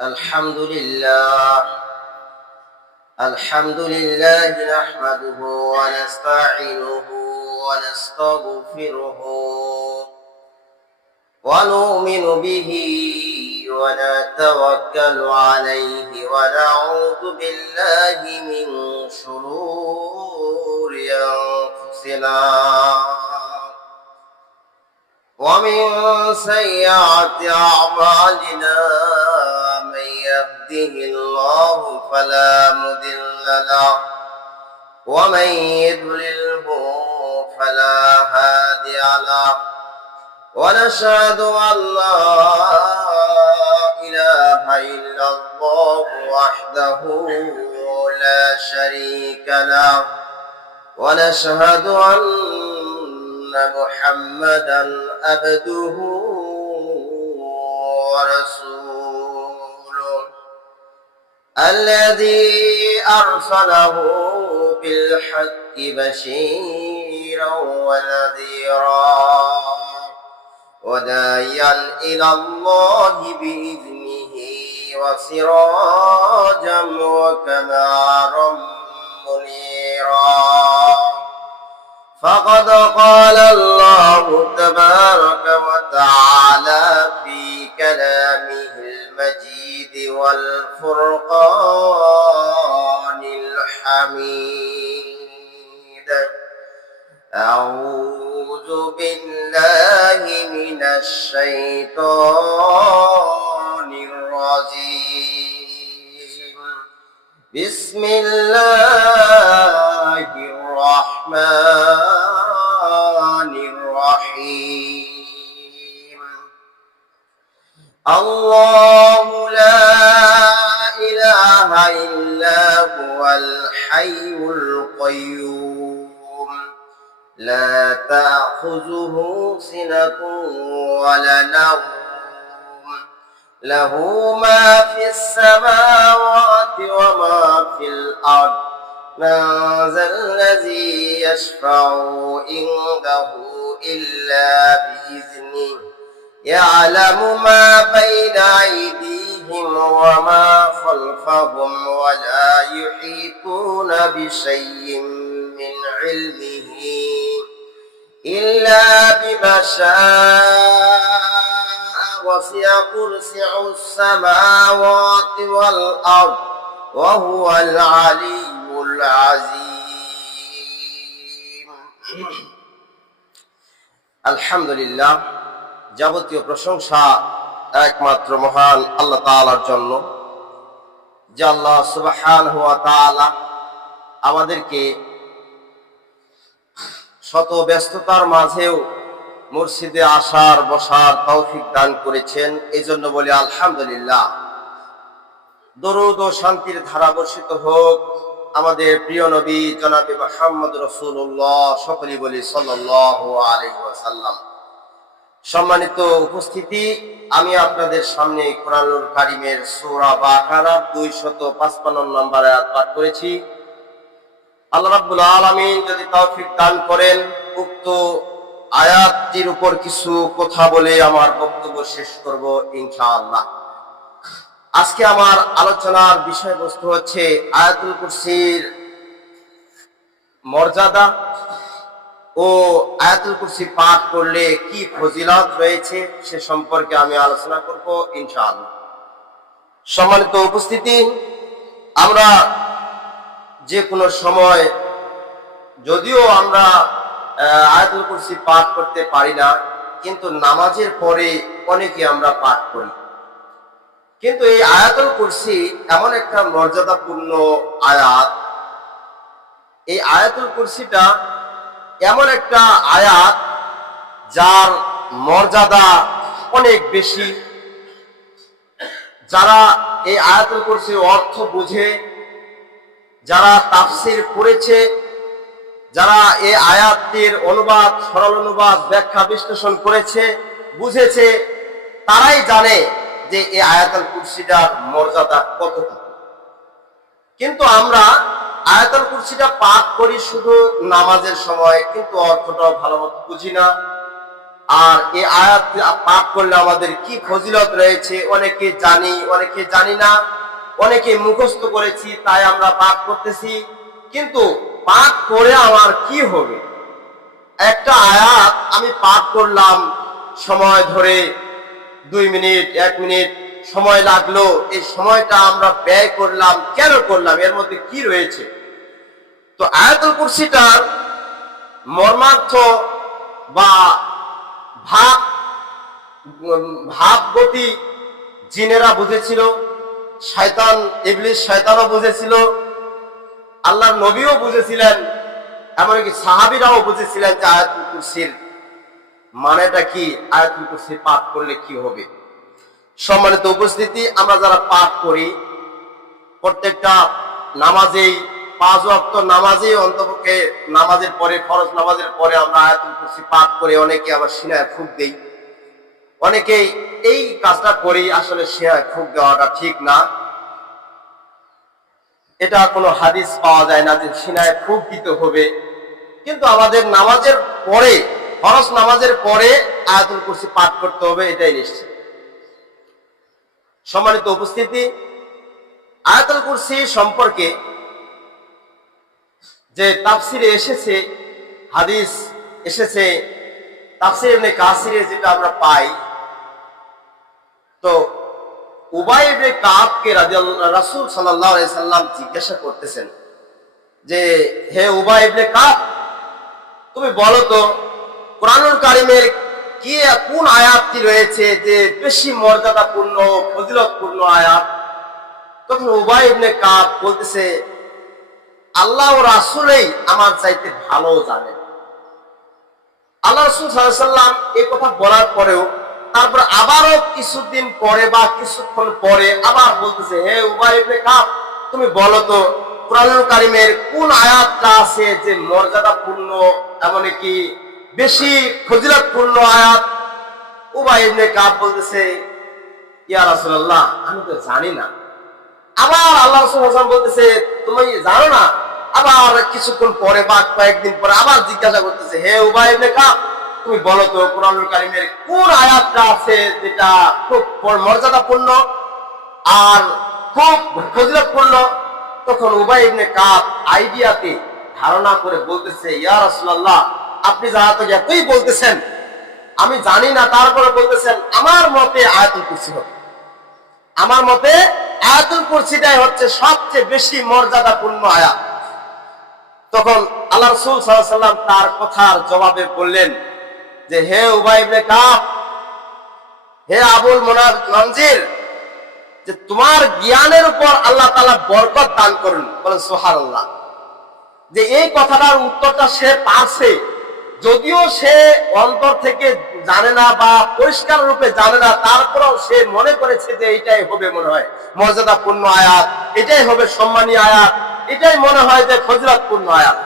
الحمد لله الحمد لله نحمده ونستعينه ونستغفره ونؤمن به ونتوكل عليه ونعوذ بالله من شرور أنفسنا ومن سيئات أعمالنا من يهده الله فلا مضل له ومن يضلله فلا هادي له ونشهد أن لا إله إلا الله وحده لا شريك له ونشهد أن محمدا عبده ورسوله الذي أرسله بالحق بشيرا ونذيرا وداعيا إلى الله بإذنه وسراجا وقمرا منيرا فقد قال الله تبارك وتعالى في كلامه المجيد والفرقان الحميد أعوذ بالله من الشيطان الرجيم بسم الله الرحمن الرحيم الله لا إله إلا هو الحي القيوم لا تأخذه سنة ولا نوم له ما في السماوات وما في الأرض من ذا الذي يشفع عنده إلا بإذنه يعلم ما بين أيديهم وما خلفهم ولا يحيطون بشيء من علمه إلا بما شاء وسع كرسيه السماوات والأرض وهو العلي العظيم আলহামদুলিল্লাহ যাবতীয় প্রশংসা একমাত্র মহান আল্লাহ তাআলার জন্য যে আল্লাহ সুবহানাহু ওয়া তাআলা আমাদেরকে শত ব্যস্ততার মাঝেও মসজিদে আসার বসার তৌফিক দান করেছেন এই জন্য বলি আলহামদুলিল্লাহ। দরুদ ও শান্তির ধারা বর্ষিত হোক আমাদের প্রিয় নবী জনাবে মুহাম্মদ রাসূলুল্লাহ, সকলেই বলি সাল্লাল্লাহু আলাইহি ওয়াসাল্লাম। সম্মানিত উপস্থিতি, আমি আপনাদের সামনে কোরআনুল কারীমের সূরা বাকারা 255 নম্বর আয়াত পাঠ করেছি। আল্লাহ রাব্বুল আলামিন যদি তৌফিক দান করেন উক্ত আয়াতটির উপর কিছু কথা বলে আমার বক্তব্য শেষ করব ইনশাআল্লাহ। আজকে আমার আলোচনার বিষয়বস্তু হচ্ছে আয়াতুল কুরসির মর্যাদা ও আয়াতুল কুরসি পাঠ করলে কি ফজিলত রয়েছে সে সম্পর্কে আমি আলোচনা করব ইনশাআল্লাহ। সম্মানিত উপস্থিতি, আমরা যে কোনো সময় যদিও আমরা আয়াতুল কুরসি পাঠ করতে পারি না, কিন্তু নামাজের পরে অনেকে আমরা পাঠ করি। কিন্তু এই আয়াতুল কুরসি এমন একটা মর্যাদাপূর্ণ আয়াত, এই আয়াতুল কুরসিটা এমন একটা আয়াত যার মর্যাদা অনেক বেশি। যারা এই আয়াতুল কুরসির অর্থ বুঝে, যারা তাফসীর পড়েছে, যারা এই আয়াতটির অনুবাদ, সরল অনুবাদ, ব্যাখ্যা বিশ্লেষণ করেছে, বুঝেছে, তারাই জানে যে এই আয়াতুল কুরসিটার মর্যাদা কতটুকু। কিন্তু আমরা আয়াতুল কুরসিটা পাঠ করি শুধু নামাজের সময়, কিন্তু অর্থটাও ভালো মতো বুঝি না। আর এই আয়াত পাঠ করলে আমাদের কি ফজিলত রয়েছে অনেকে জানি, অনেকে জানি না, অনেকে মুখস্থ করেছি তাই আমরা পাঠ করতেছি, কিন্তু পাঠ করে আমার কি হবে? একটা আয়াত আমি পাঠ করলাম, সময় ধরে 2 মিনিট 1 মিনিট সময় লাগলো, এই সময়টা আমরা ব্যয় করলাম, কেন করলাম? এর মধ্যে কি রয়েছে? তো আয়াতুল কুরসিটার মর্মার্থ বা ভাবগতি জিনেরা বুঝেছিল, শয়তান ইবলিস শয়তানও বুঝেছিল, আল্লাহর নবীও বুঝেছিলেন, এমনকি সাহাবীরাও বুঝেছিলেন যে আয়াতুল কুরসির মানেটা কি, আয়াতুল কুরসি পাঠ করলে কি হবে। সম্মানিত উপস্থিতি, আমরা যারা পাঠ করি প্রত্যেকটা নামাজেই, 5 ওয়াক্ত নামাজেই অন্তপক্ষে নামাজের পরে, ফরজ নামাজের পরে আমরা আয়াতুল কুরসি পাঠ করে অনেকে আবার সিনায় ফুঁক দেই। অনেকেই এই কাজটা করি, আসলে সিনায় ফুঁক দেওয়াটা ঠিক না। এটা কোনো হাদিস পাওয়া যায় না যে সিনায় ফুঁক দিতে হবে, কিন্তু আমাদের নামাজের পরে, ফরজ নামাজের পরে আয়াতুল কুরসি পাঠ করতে হবে, এটাই নিশ্চিত। সম্মানিত উপস্থিতি, আয়াতুল কুরসি সম্পর্কে যে তাফসিরে এসেছে, হাদিস এসেছে, তাফসির ইবনে কাসিরে যেটা আমরা পাই, তো উবাই ইবনে কাবকে রাসূল সাল্লাল্লাহু আলাইহি সাল্লাম জিজ্ঞাসা করতেছেন যে, হে উবাই ইবনে কাব, তুমি বলো তো কোরআনুল কারীমের কি কোন আয়াতটি রয়েছে যে বেশি মর্যাদাপূর্ণ, ফজিলতপূর্ণ আয়াত? তখন উবাই ইবনে কাব বলতেছে, আল্লাহ ও রাসূলই আমার চাইতে ভালো জানেন। আল্লাহ রাসূল সাল্লাল্লাহু আলাইহি সাল্লাম এই কথা বলার পরেও তারপর আবারও কিছুদিন পরে বা কিছুক্ষণ পরে আবার বলতেছে, হে উবাই ইবনে কাব, তুমি বলো তো কোরআনুল কারীমের কোন আয়াতটা আছে যে মর্যাদাপূর্ণ, এমনকি বেশি ফজিলতপূর্ণ আয়াত? উবাই ইবনে কাব বলতেছে, ইয়া রাসূলুল্লাহ, আমি তো জানি না। আবার আল্লাহ রাসূল সাল্লাল্লাহু আলাইহি ওয়াসাল্লাম বলতেছে, তুমি জানো না? আবার কিছুক্ষণ পরে বা কয়েকদিন পরে আবার জিজ্ঞাসা করতেছে, হে উবাই ইবনে কাব, তুমি বলো তো কোরআনুল কারীমের কোন আয়াতটা আছে যেটা খুব মর্যাদাপূর্ণ আর খুব ফজিলতপূর্ণ? তখন উবাই ইবনে কাব আইডিয়াতে ধারণা করে বলতেছে, ইয়া রাসূলুল্লাহ, আপনি যারা এতই বলতেছেন, আমি জানি না, তারপরে বলতেছেন, আমার মতে আয়াতুল কুরসি হবে। আমার মতে আয়াতুল কুরসিটাই হচ্ছে সবচেয়ে বেশি মর্যাদাপূর্ণ আয়াত। তখন আল্লাহ রাসূল সাল্লাল্লাহু আলাইহি সাল্লাম তার কথার জবাবে বললেন যে, হে উবাই ইবনে কাব, হে আবুল মুনজির, যে তোমার জ্ঞানের উপর আল্লাহ তাআলা বরকত দান করুন। বলেন সুবহানাল্লাহ। যে এই কথাটার উত্তরটা সে পারছে, যদিও সে অন্তর থেকে জানে না বা পরিষ্কার রূপে জানে না, তারপরেও সে মনে করেছে যে এটাই হবে মনে হয় মর্যাদাপূর্ণ আয়াত, এটাই হবে সম্মানীয় আয়াত, এটাই মনে হয় যে ফজিলতপূর্ণ আয়াত।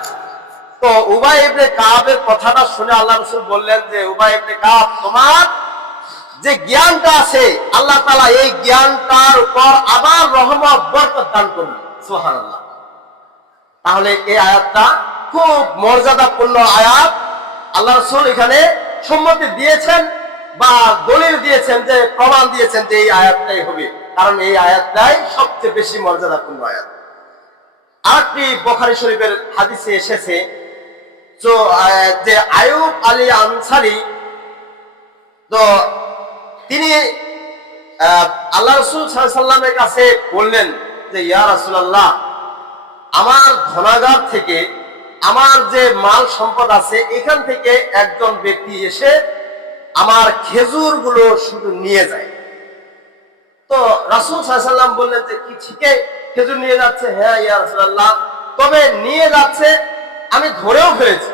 তো উবাই ইবনে কাবের কথাটা শুনে আল্লাহ রাসূল বললেন যে, উবাই ইবনে কাব, তোমার যে জ্ঞানটা আছে আল্লাহ তাআলা এই জ্ঞানটার উপর আবার রহমত বরকত দান করুন। সুবহানাল্লাহ। তাহলে এই আয়াতটা খুব মর্যাদাপূর্ণ আয়াত। আল্লাহ রাসূল এখানে সম্মতি দিয়েছেন বা দলিল দিয়েছেন, যে প্রমাণ দিয়েছেন যে এই আয়াতটাই হবে, কারণ এই আয়াতটাই সবচেয়ে বেশি মর্যাদাপূর্ণ আয়াত। আরেকটি বুখারী শরীফের হাদিসে এসেছে, তো যে আইয়ুব আলী আনসারী, তো তিনি আল্লাহ রাসূল সাল্লাল্লাহু আলাইহি সাল্লামের কাছে বললেন যে, ইয়া রাসূলুল্লাহ, আমার ধনাগার থেকে আমার যে মাল সম্পদ আছে এখান থেকে একজন ব্যক্তি এসে আমার খেজুরগুলো শুধু নিয়ে যায়। তো রাসূল সাল্লাল্লাহু আলাইহি সাল্লাম বললেন যে, কি ঠিকই খেজুর নিয়ে যাচ্ছে? হ্যাঁ ইয়া রাসূলুল্লাহ, তবে নিয়ে যাচ্ছে, আমি ধরেও ফেলেছি।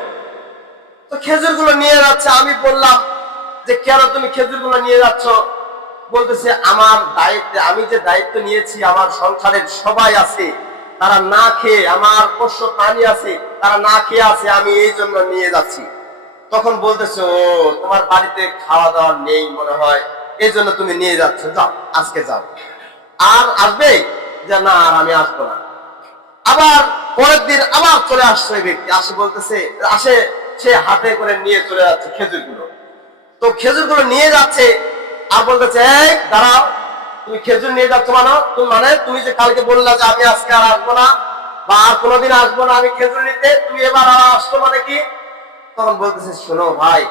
তো খেজুরগুলো নিয়ে যাচ্ছে। আমি বললাম যে, কেন তুমি খেজুরগুলো নিয়ে যাচ্ছ? বলতেছে, আমার দায়িত্বে, আমি যে দায়িত্ব নিয়েছি, আমার সংসারের সবাই আছে, তারা না খেয়ে, আমার পোষ্য প্রাণী আছে, তারা না খেয়ে আছে, আমি এই জন্য নিয়ে যাচ্ছি। তখন বলতেছে, ও, তোমার বাড়িতে খাওয়া দাওয়া নেই মনে হয়, এই জন্য তুমি নিয়ে যাচ্ছ, যাও, আজকে যাও। আর আসবে? যে না, আর আমি আসবো না। আবার পরের দিন আবার চলে আসছে ওই ব্যক্তি, আসে বলতেছে, আসে সে হাতে করে নিয়ে চলে যাচ্ছে খেজুরগুলো। তো খেজুরগুলো নিয়ে যাচ্ছে আর বলতেছে, এই দাঁড়াও, তুমি খেজুর নিয়ে যাচ্ছ মানে তুমি যে কালকে বললা যে আমি আজকে আর আসবো না বা আর কোনোদিন আসবো না আমি খেজুর নিতে, তুমি এবার আর আসছো মানে কি? তখন বলতেছে, শোনো ভাই,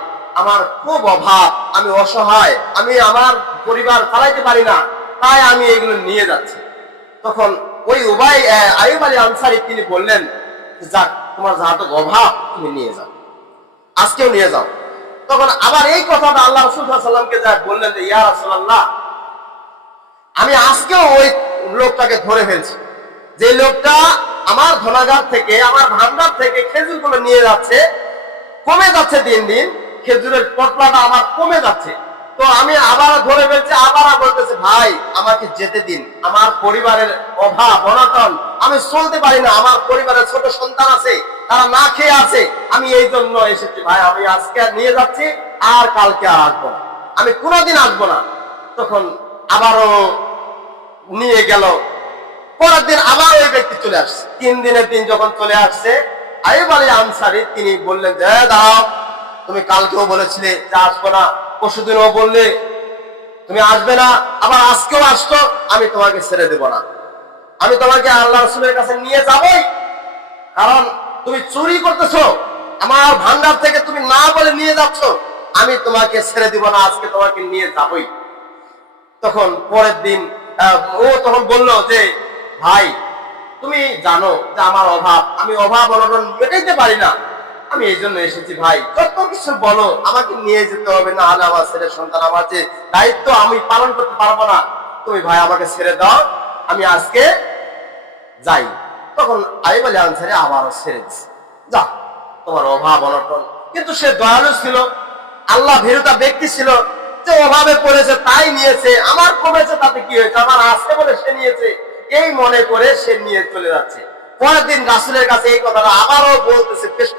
আমার খুব অভাব, আমি অসহায়, আমি আমার পরিবার চালাইতে পারি না, তাই আমি এগুলো নিয়ে যাচ্ছি। তখন ওই আইয়ুব আলী আনসারী তিনি বললেন, যাক, তোমার যাহাতে অভাব তুমি নিয়ে যাও, আজকেও নিয়ে যাও। তখন আবার এই কথাটা আল্লাহ রাসূল সাল্লাল্লাহু আলাইহি ওয়াসাল্লামকে যা বললেন যে, ইয়া রাসূলুল্লাহ, আমি আজকেও ওই লোকটাকে ধরে ফেলছি, যে লোকটা আমার ধনাগার থেকে, আমার ভান্ডার থেকে খেজুরগুলো নিয়ে যাচ্ছে, কমে যাচ্ছে দিন দিন, খেজুরের পটলাটা আমার কমে যাচ্ছে। তো আমি আবার ধরে ফেলছি, আবার বলতেছে, ভাই আমাকে যেতে দিন, আমার পরিবারের অভাব অনটন, আমি চলতে পারি না, আমার পরিবারের ছোট সন্তান আছে, তারা না খেয়ে আছে, আমি এই জন্য এসেছি ভাই, আমি আজকে নিয়ে যাচ্ছি, আর কালকে আর আসবো না, আমি কোনোদিন আসবো না। তখন আবারও নিয়ে গেল। পরের দিন আবার ওই ব্যক্তি চলে আসছে। 3 দিনের দিন যখন চলে আসছে, আইয়ুব আলী আনসারী তিনি বললেন যে, দাঁড়াও, তুমি কালকেও বলেছিলে যে আসবো না, পরশুদিনও বললে তুমি আসবে না, আবার আজকেও আসতো, আমি তোমাকে ছেড়ে দেব না, আমি তোমাকে আল্লাহ রাসূলের কাছে নিয়ে যাবই, কারণ তুমি চুরি করতেছো, আমার ভান্ডার থেকে তুমি না বলে নিয়ে যাচ্ছ, আমি তোমাকে ছেড়ে দিব না, আজকে তোমাকে নিয়ে যাবই। তখন পরের দিন ও তখন বললো যে, ভাই তুমি জানো যে আমার অভাব, আমি অভাব অনটন মেটাইতে পারি না, আমি এই জন্য এসেছি ভাই, যত কিছু বলো আমাকে নিয়ে যেতে হবে, না হলে আমার ছেলে সন্তান, আমার যে দায়িত্ব আমি পালন করতে পারবো না, তুমি ভাই আমাকে ছেড়ে দাও, আমি আজকে যাই। তখন আইয়ুব আলী আনসারী আবারও ছেড়ে দিচ্ছে, যা, তোমার অভাব অনটন। কিন্তু সে দয়ালু ছিল, আল্লাহ ভীরুতা ব্যক্তি ছিল, যে অভাবে পড়েছে তাই নিয়েছে, আমার কমেছে তাতে কি হয়েছে, আমার আছে বলে সে নিয়েছে, এই মনে করে সে নিয়ে চলে যাচ্ছে। পরের দিন রাসূলের কাছে এই কথাটা আবারও বলতেছে, পেশ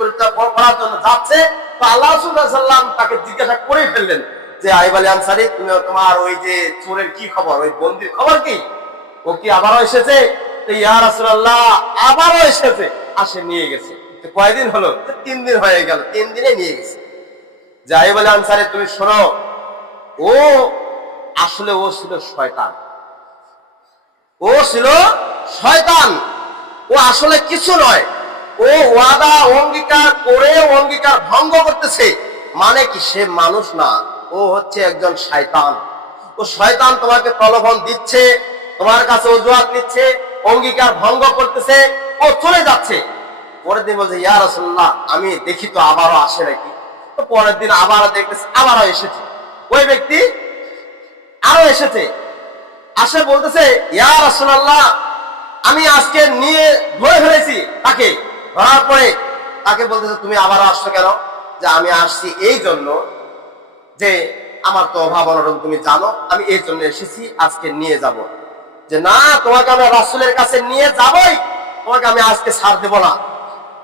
করার জন্য যাচ্ছে। তো আল্লাহ রাসূল সাল্লাল্লাহু আলাইহি ওয়াসাল্লাম তাকে জিজ্ঞাসা করে ফেললেন যে, আইয়ুব আলী আনসারী, তুমি তোমার ওই যে চোরের কি খবর, ওই বন্দির খবর কি, ও কি আবারও এসেছে? ইয়া রাসূলুল্লাহ, আবারও এসেছে, আসে নিয়ে গেছে। কয়দিন হলো? 3 দিন হয়ে গেল, 3 দিনে নিয়ে গেছে। যে আইয়ুব আলী আনসারী, তুমি শোনো, ও আসলে ও ছিল শয়তান, ও ছিল শয়তান, ও আসলে কিছু নয়, ও ওয়াদা অঙ্গীকার করে অঙ্গীকার ভঙ্গ করতেছে, মানে কি সে মানুষ না, ও হচ্ছে একজন শয়তান। ও শয়তান তোমাকে প্রলোভন দিচ্ছে, তোমার কাছে অজুহাত নিচ্ছে, অঙ্গীকার ভঙ্গ করতেছে, ও চলে যাচ্ছে। পরের দিন বলছে, ইয়া রাসূলুল্লাহ, আমি দেখি তো আবারও আসে নাকি। তো পরের দিন আবারও দেখতেছে, আবারও এসেছে, ওই ব্যক্তি আরো এসেছে, আসে বলতেছে, ইয়া রাসূলুল্লাহ, আমি আজকে নিয়ে ধরে ফেলেছি তাকে। ধরার পরে তাকে বলতেছে, তুমি আবার আসছো কেন? যে আমি আসছি এই জন্য যে আমার তো অভাব অনটন তুমি জানো, আমি এই জন্য এসেছি, আজকে নিয়ে যাব। যে না, তোমাকে আমি রাসূলের কাছে নিয়ে যাবই, তোমাকে আমি আজকে ছাড় দেব না।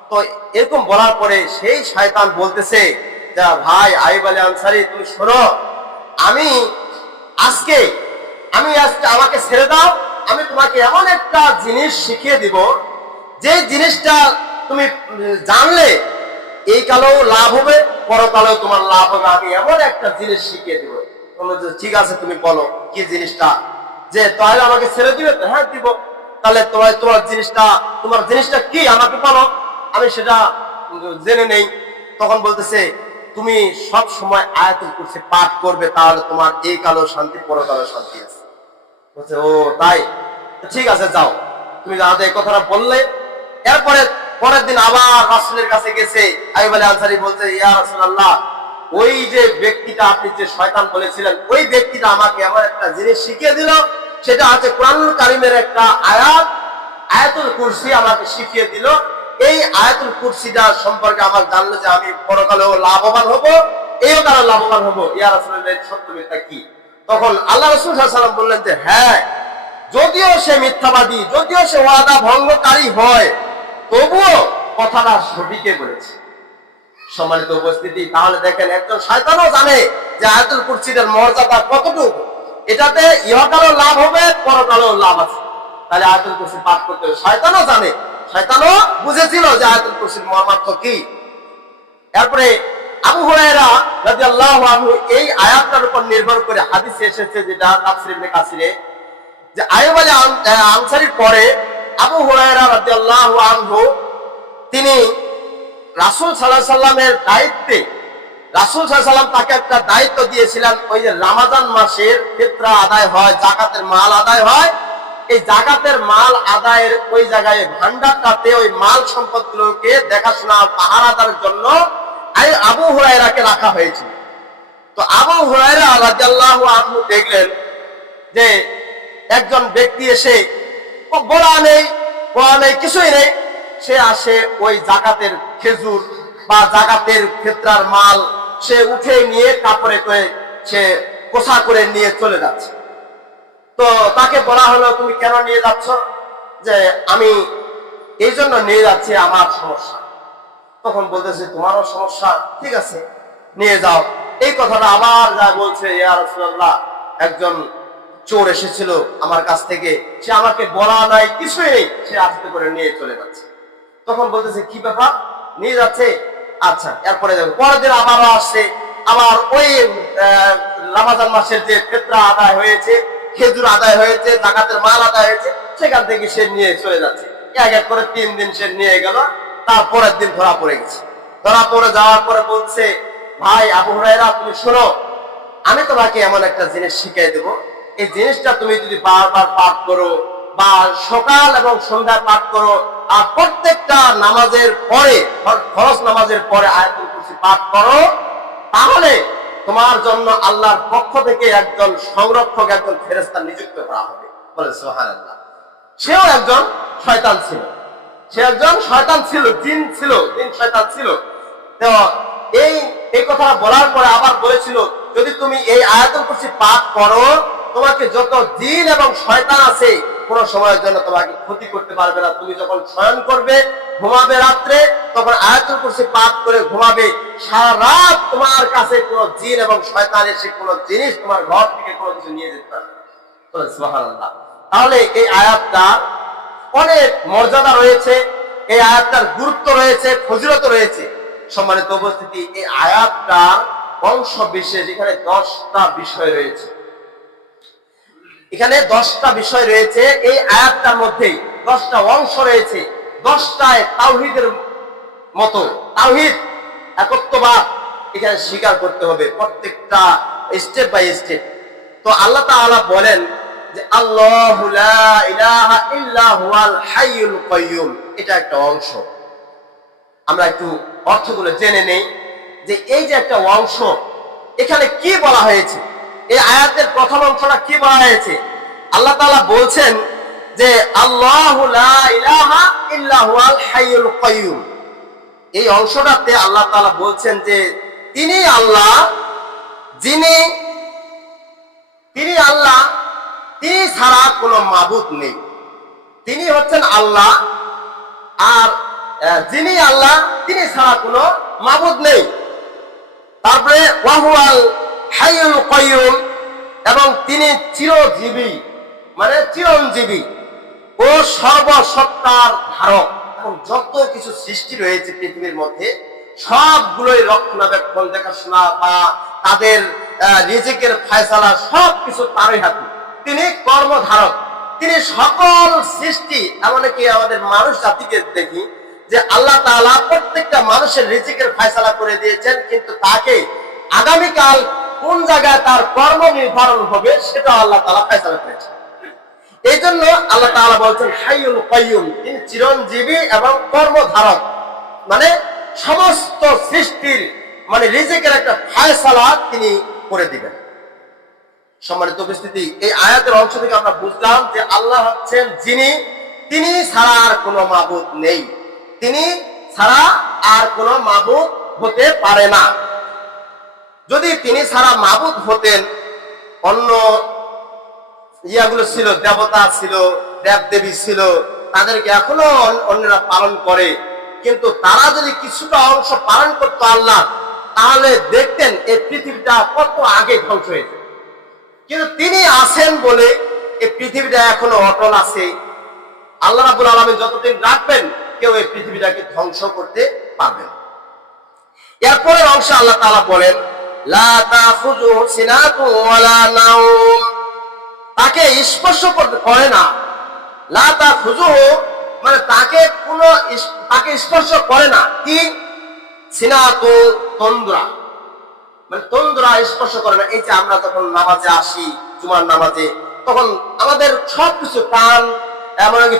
তো এরকম বলার পরে সেই শয়তান বলতেছে, যে ভাই আইয়ুব আলী আনসারী, তুমি শোনো, আজকে আমাকে ছেড়ে দাও, আমি তোমাকে এমন একটা জিনিস শিখিয়ে দিব, যে জিনিসটা তুমি জানলে এই কালেও লাভ হবে, পরকালেও তোমার লাভ হবে, আমি এমন একটা জিনিস শিখিয়ে দিব। ঠিক আছে, তুমি বলো কি জিনিসটা? যে তাহলে আমাকে ছেড়ে দিবে? হ্যাঁ দিব। তাহলে তোমার জিনিসটা কি আমাকে বলো, আমি সেটা জেনে নেই। তখন বলতেছে, তুমি সব সময় আয়াতুল কুরসি পাঠ করবে, তাহলে তোমার এই কালেও শান্তি, পরকালেও শান্তি আছে। বলছে, ও তাই, ঠিক আছে, যাও, তুমি যাতে এই কথাটা বললে। এরপরে পরের দিন আবার রাসূলের কাছে গেছে। আইয়ুব আলী আনসারী বলছে, ইয়া রাসূলুল্লাহ, ওই যে ব্যক্তিটা আপনি যে শয়তান বলেছিলেন, ওই ব্যক্তিটা আমাকে এমন একটা জিনিস শিখিয়ে দিল, সেটা হচ্ছে কোরআনুল কারীমের একটা আয়াত, আয়াতুল কুরসি আমাকে শিখিয়ে দিল। এই আয়াতুল কুরসিটা সম্পর্কে আমার জানলে যে আমি পরকালেও লাভবান হব, এইও তারা লাভবান হব। ইয়া রাসূলুল্লাহ, সত্য মিথ্যা কি? তখন আল্লাহ রাসূল সাল্লাল্লাহু আলাইহি ওয়াসাল্লাম বললেন যে, হ্যাঁ, যদিও সে মিথ্যাবাদী, যদিও সে ওয়াদা ভঙ্গকারী হয়, তবুও কথাটা সঠিকই বলেছে। সম্মানিত উপস্থিতি, তাহলে দেখেন, একজন শয়তানও জানে যে আয়াতুল কুরসির মর্যাদা কতটুকু, এটাতে ইহকালেও লাভ হবে, পরকালেও লাভ আছে। তাহলে আয়াতুল কুরসি পাঠ করতে হবে, শয়তানও জানে, শয়তানও বুঝেছিল যে আয়াতুল কুরসির মর্মার্থ কি। এরপরে আবু হুরায়রা রাদিয়াল্লাহু আনহু এই আয়াতটার উপর নির্ভর করে হাদিসে এসেছে, যেটা তাফসীর ইবনে কাসিরে, যে আইয়ুব আলী আনসারীর পরে আবু হুরায়রা রাদিয়াল্লাহু আনহু তিনি রাসূল সাল্লাল্লাহু আলাইহি সাল্লামের দায়িত্বে, রাসূল সাল্লাল্লাহু আলাইহি সাল্লাম তাকে একটা দায়িত্ব দিয়েছিলেন, ওই যে রমাদান মাসের ফিতরা আদায় হয়, যাকাতের মাল আদায় হয়, এই যাকাতের মাল আদায়ের ওই জায়গায় ভান্ডারটাতে ওই মাল সম্পদগুলোকে দেখাশোনা পাহারাদার জন্য আবু হুরায়রাকে রাখা হয়েছিল। তো আবু হুরায়রা রাদিয়াল্লাহু আনহু দেখলেন যে একজন ব্যক্তি এসে বলা নেই কিছুই নেই, সে আসে ওই যাকাতের খেজুর বা যাকাতের ফিতরার মাল সে উঠে নিয়ে কাপড়ে করে সে কোষা করে নিয়ে চলে যাচ্ছে। তো তাকে বলা হলো, তুমি কেন নিয়ে যাচ্ছ? যে আমি এই জন্য নিয়ে যাচ্ছি, আমার সমস্যা। তখন বলতেছে, তোমারও সমস্যা, ঠিক আছে নিয়ে যাও। এই কথাটা আবার যা বলছে, ইয়া রাসূলুল্লাহ, একজন চোর এসেছিল আমার কাছ থেকে, সে আমাকে বলা নাই, কিছুই নেই, সে আস্তে করে নিয়ে চলে যাচ্ছে। তখন বলতেছে, কি ব্যাপার, নিয়ে যাচ্ছে? আচ্ছা, এরপরে যাবে। পরের দিন আবারও আসছে, আবার ওই রমাদান মাসের যে ফিতরা আদায় হয়েছে, খেজুর আদায় হয়েছে, যাকাতের মাল আদায় হয়েছে, সেখান থেকে সে নিয়ে চলে যাচ্ছে। এক এক করে 3 দিন সে নিয়ে গেল, তারপরের দিন ধরা পড়ে গেছে। ধরা পড়ে যাওয়ার পরে বলছে, ভাই আবু হুরায়রা, তুমি শোনো, আমি তোমাকে এমন একটা জিনিস শিখিয়ে দেব, এই জিনিসটা তুমি যদি বারবার পাঠ করো বা সকাল এবং সন্ধ্যায় পাঠ করো, আর প্রত্যেকটা নামাজের পরে, ফরজ নামাজের পরে আয়াতুল কুরসি পাঠ করো, তাহলে তোমার জন্য আল্লাহর পক্ষ থেকে একজন সংরক্ষক, একজন ফেরেশতা নিযুক্ত করা হবে। বলে সুবহানাল্লাহ। সেও একজন শয়তান ছিল, সে একজন শয়তান ছিল, জিন ছিল, জিন শয়তান ছিল। তো এই কথা বলার পরে আবার বলেছিল, যদি তুমি এই আয়াতুল কুরসি পাঠ করো, তোমাকে যত জিন এবং শয়তান আছে কোন সময়ের জন্য তোমাকে ক্ষতি করতে পারবে না। তুমি যখন শয়ন করবে, ঘুমাবে রাত্রে, তখন আয়াতুল কুরসি পাঠ করে ঘুমাবে, সারা রাত তোমার কাছে কোন জিন এবং শয়তান এসে কোন জিনিস তোমার ঘর থেকে কোনো কিছু নিয়ে যেতে পারবে না। সুবহানাল্লাহ। তাহলে এই আয়াতটা অনেক মর্যাদা রয়েছে, এই আয়াতটার গুরুত্ব রয়েছে, ফজিলত রয়েছে। সম্মানিত উপস্থিতি, এই আয়াতটার অংশ বিশেষ, এখানে 10টা বিষয় রয়েছে। এখানে 10টা বিষয় রয়েছে এই আয়াতটার মধ্যে, 10টা অংশ রয়েছে। 10টায় তাওহীদের মতো, তাওহীদ, একত্ববাদ এখানে স্বীকার করতে হবে প্রত্যেকটা স্টেপ বাই স্টেপ। তো আল্লাহ তাআলা বলেন যে আল্লাহু লা ইলাহা ইল্লা হুয়াল হাইয়ুল কাইয়্যুম, এটা একটা অংশ। আমরা একটু অর্থগুলো জেনে নেই যে এই যে একটা অংশ, এখানে কি বলা হয়েছে, এই আয়াতের প্রথম অংশটা কি বলা হয়েছে? আল্লাহ তাআলা বলছেন যে আল্লাহু লা ইলাহা ইল্লা হুয়াল হাইয়ুল কাইয়্যুম। এই অংশটাতে আল্লাহ তাআলা বলছেন যে তিনি আল্লাহ, তিনি আল্লাহ, তিনি ছাড়া কোনো মাবুদ নেই। তিনি হচ্ছেন আল্লাহ, আর যিনি আল্লাহ, তিনি ছাড়া কোনো মাবুদ নেই। তারপরে ওয়াহুয়াল হাইয়ুল কাইয়্যুম, এবং তিনি চিরজীবী, মানে চিরঞ্জীবী ও সর্বসত্তার ধারক। এখন যত কিছু সৃষ্টি রয়েছে পৃথিবীর মধ্যে, সবগুলোই রক্ষণাবেক্ষণ, দেখাশোনা বা তাদের রিজিকের ফয়সালা সবকিছু তারই হাতে। তিনি কর্মধারক, তিনি সকল সৃষ্টি, এমনকি আমাদের মানুষ জাতিকে দেখি যে আল্লাহ তাআলা প্রত্যেকটা মানুষের রিজিকের ফয়সালা করে দিয়েছেন, কিন্তু তাকে আগামীকাল কোন জায়গায় তার কর্ম নির্ধারণ হবে সেটা আল্লাহ তাআলা ফয়সালা করেছেন। এই জন্য আল্লাহ তাআলা বলছেন হাইয়ুল কাইয়্যুম, তিনি চিরঞ্জীবী এবং কর্মধারক, মানে সমস্ত সৃষ্টির মানে রিজিকের একটা ফয়সালা তিনি করে দিবেন। সম্মানিত উপস্থিতি, এই আয়াতের অংশ থেকে আমরা বুঝলাম যে আল্লাহ হচ্ছেন যিনি, তিনি ছাড়া আর কোনো মাবুদ নেই, তিনি ছাড়া আর কোনো মাবুদ হতে পারে না। যদি তিনি ছাড়া মাবুদ হতেন, অন্য ইয়াগুলো ছিল, দেবতা ছিল, দেব দেবী ছিল, তাদেরকে এখনো অন্যরা পালন করে, কিন্তু তারা যদি কিছুটা অংশ পালন করতো আল্লাহ, তাহলে দেখতেন এই পৃথিবীটা কত আগে ধ্বংস হয়েছে। কিন্তু তিনি আছেন বলে এই পৃথিবীটা এখনো অটল আছে। আল্লাহ রাব্বুল আলামিন যতদিন রাখবেন, কেউ এই পৃথিবীটাকে ধ্বংস করতে পারবে না। এরপরের অংশে আল্লাহ তাআলা বলেন লা তাখুযুহু সিনাতুন ওয়ালা নাওম, তাকে স্পর্শ করে না। লা তাখুযুহু মানে তাকে স্পর্শ করে না। কি? সিনাতু তন্দ্রা, মানে তন্দ্রা স্পর্শ করে না। এই যে আমরা যখন নামাজে আসি, জুমার নামাজে, তখন আমাদের সবকিছু কান, এমনকি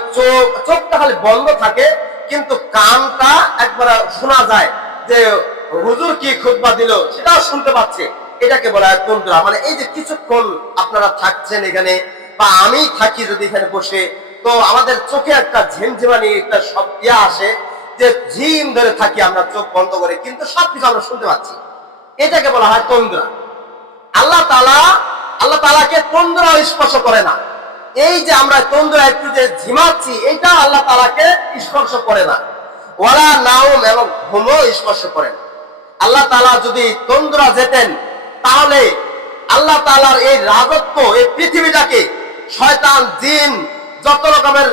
চোখটা খালি বন্ধ থাকে, কিন্তু কানটা একবার শোনা যায় যে হুজুর কি খুতবা দিল সেটাও শুনতে পাচ্ছে। এটাকে বলা হয় তন্দ্রা। মানে এই যে কিছুক্ষণ আপনারা থাকছেন এখানে, বা আমি থাকি যদি এখানে বসে, তো আমাদের চোখে একটা ঝিমঝিমানি একটা শব্দ আসে, যে ঝিম ধরে থাকি আমরা চোখ বন্ধ করে, কিন্তু সবকিছু আমরা শুনতে পাচ্ছি। এটাকে বলা হয় তন্দ্রা। আল্লাহ তাআলাকে তন্দ্রা স্পর্শ করে না। এই যে আমরা তন্দ্রা একটু যে ঝিমাচ্ছি, এটা আল্লাহ তাআলাকে স্পর্শ করে না। ওয়ালা নাওম, এবং ঘুমও স্পর্শ করে না। আল্লাহ তাআলা যদি তন্দ্রা যেতেন, তাহলে আল্লাহ তাআলার এই রাজত্ব, এই পৃথিবীটাকে শয়তান, জিন, যত রকমের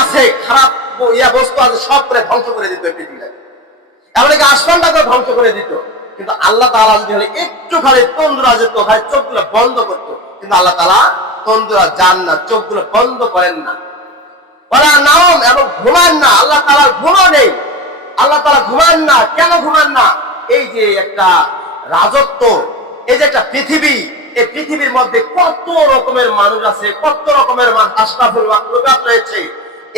আছে, খারাপ বস্তু আছে, সব করে ধ্বংস করে দিত এই পৃথিবীটাকে, এমনকি আসমানটাকে ধ্বংস করে দিত। কিন্তু আল্লাহ তাআলা যদি হলে একটু খালি তন্দ্রা যেত, খালি চোখগুলো বন্ধ করতো, কিন্তু আল্লাহ তাআলা তন্দ্রা যান না, চোখগুলো বন্ধ করেন না। ওয়ালা নাওম, এবং ঘুমান না। আল্লাহ তাআলার ঘুমও নেই। আল্লাহ তাআলা ঘুমান না। কেন ঘুমান না? এই যে একটা রাজত্ব, এই যে একটা পৃথিবী, এই পৃথিবীর মধ্যে কত রকমের মানুষ আছে, কত রকমের আশরাফুল মাখলুকাত রয়েছে।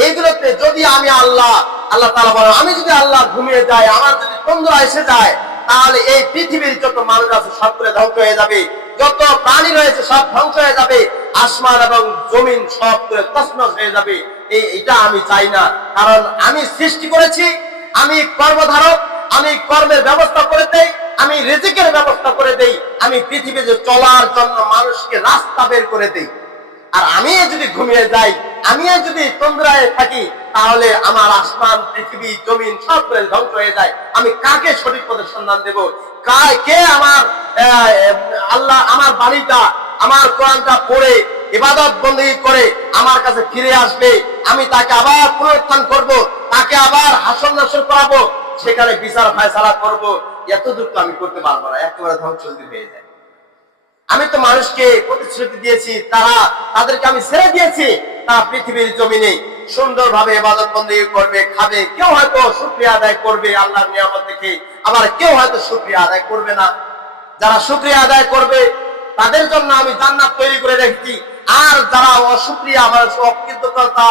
এইগুলোতে যদি আমি আল্লাহ তাআলা বলেন, আমি যদি আল্লাহ ঘুমিয়ে যাই, আমার যদি তন্দ্রা এসে যায়, তাহলে এই পৃথিবীর যত মানুষ আছে সব করে ধ্বংস হয়ে যাবে, যত প্রাণী রয়েছে সব ধ্বংস হয়ে যাবে, আসমান এবং জমিন সব করে তছনছ হয়ে যাবে। এটা আমি চাই না। কারণ আমি সৃষ্টি করেছি, আমি কর্মধারক, আমি কর্মের ব্যবস্থা করে দেই, আমি রিজিকের ব্যবস্থা করে দেই, আমি পৃথিবীতে চলার জন্য মানুষকে রাস্তা বের করে দেই। আর আমি যদি ঘুমিয়ে যাই, আমি যদি তন্দ্রায় থাকি, তাহলে আমার আসমান, পৃথিবী, জমিন সব করে ধ্বংস হয়ে যায়। আমি কাকে সঠিক পথের সন্ধান দেব? কে আমার আল্লাহ, আমার বাণীটা, আমার কোরআনটা পড়ে ইবাদত বندگی করে আমার কাছে ফিরে আসবে? আমি তাকে আবার পুনরুত্থান করব, তাকে আবার হাসর নাসর করাবো, সেখানে বিচার ফায়সালা করব। এতদূর তো আমি করতে পারবো না, একেবারে ধ্বংস যদি হয়ে যায়। আমি তো মানুষকে প্রতিশ্রুতি দিয়েছি, তাদেরকে আমি ছেড়ে দিয়েছি, তারা পৃথিবীর জমিনে সুন্দরভাবে ইবাদত বندگی করবে, খাবে। কেউ হয়তো শুকরিয়া আদায় করবে আল্লাহর নিয়ামত দেখে, আবার কেউ হয়তো শুকরিয়া আদায় করবে না। যারা শুকরিয়া আদায় করবে তাদের জন্য আমি জান্নাত তৈরি করে রেখেছি। আর যারা অশুকরিয়া, আমার অকৃতজ্ঞতা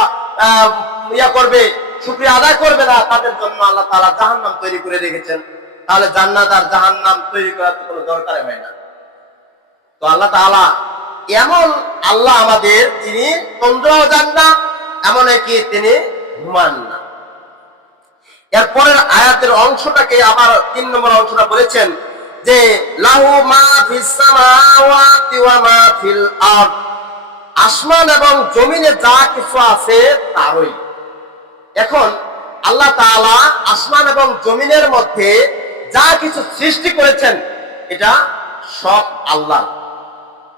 করবে, শুকরিয়া আদায় করবে না, তাদের জন্য আল্লাহ তাআলা জাহান্নাম তৈরি করে রেখেছেন। তাহলে জান্নাত আর জাহান্নাম তৈরি করার কোনো দরকার হয় না। তো আল্লাহ তাআলা এমন আল্লাহ আমাদের, তিনি তন্দ্রাও যান না, এমন কি তিনি ঘুমান না। এরপরের আয়াতের অংশটাকে আবার 3 নম্বর অংশটা বলেছেন যে লাহু মা ফিস সামাওয়াতি ওয়া মা ফিল আরদ, আসমান এবং জমিনে যা কিছু আছে তারই। এখন আল্লাহ তাআলা আসমান এবং জমিনের মধ্যে যা কিছু সৃষ্টি করেছেন, এটা সব আল্লাহ।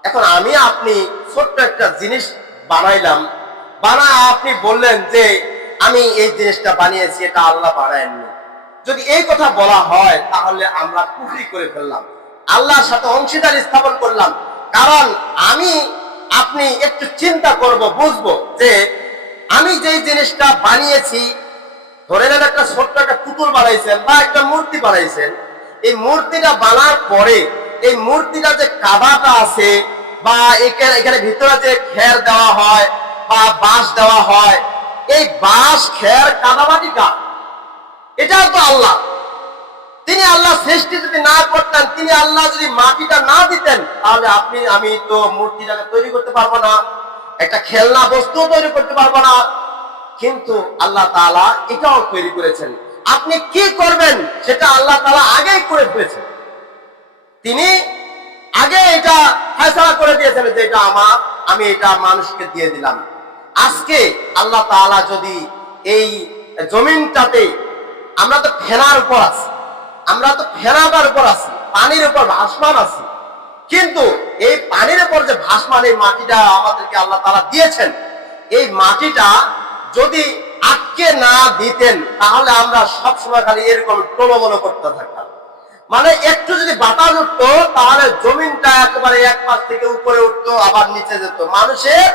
এখন আমি আপনি ছোট্ট একটা জিনিস বানাইলাম, বানায় আপনি বললেন যে আমি এই জিনিসটা বানিয়েছি, এটা আল্লাহ বানায়নি। যদি এই কথা বলা হয়, তাহলে আমরা কুফরি করে ফেললাম, আল্লাহর সাথে অংশীদারি স্থাপন করলাম। কারণ আমি আপনি একটু চিন্তা করব, বুঝবো যে আমি যেই জিনিসটা বানিয়েছি, ধরে নেন একটা ছোট্ট একটা পুতুল বানাইছেন বা একটা মূর্তি বানাইছেন, এই মূর্তিটা বানার পরে এই মূর্তিটা যে কাদাটা আছে, বা এখানে ভিতরে যে খের দেওয়া হয় বা বাঁশ দেওয়া হয়, এই বাঁশ, খের, কাদামাটিটা, এটা তো আল্লাহ। তিনি আল্লাহ সৃষ্টি যদি না করতেন, তিনি আল্লাহ যদি মাটিটা না দিতেন, তাহলে আপনি আমি তো মূর্তিটাকে তৈরি করতে পারবো না, একটা খেলনা বস্তু তৈরি করতে পারবো না। কিন্তু আল্লাহ তাআলা এটাও তৈরি করেছেন। আপনি কি করবেন সেটা আল্লাহ তাআলা আগেই করে ফেলেছেন। তিনি আগে এটা ফয়সালা করে দিয়েছেন যে এটা আমার, আমি এটা মানুষকে দিয়ে দিলাম। আজকে আল্লাহ তাআলা যদি এই জমিনটাতে, আমরা তো ফেনার উপর আছি, আমরা তো ফেনাটার উপর আছি, পানির উপর ভাসমান আছি, কিন্তু এই পানির উপর যে ভাসমান এই মাটিটা আমাদেরকে আল্লাহ তাআলা দিয়েছেন, এই মাটিটা যদি আটকে না দিতেন, তাহলে আমরা সবসময় খালি এরকম প্রলোভন করতে থাকতাম, মানে একটু যদি বাতাস উঠতো তাহলে জমিনটা একেবারে এক পাশ থেকে উপরে উঠতো, আবার নিচে যেত, মানুষের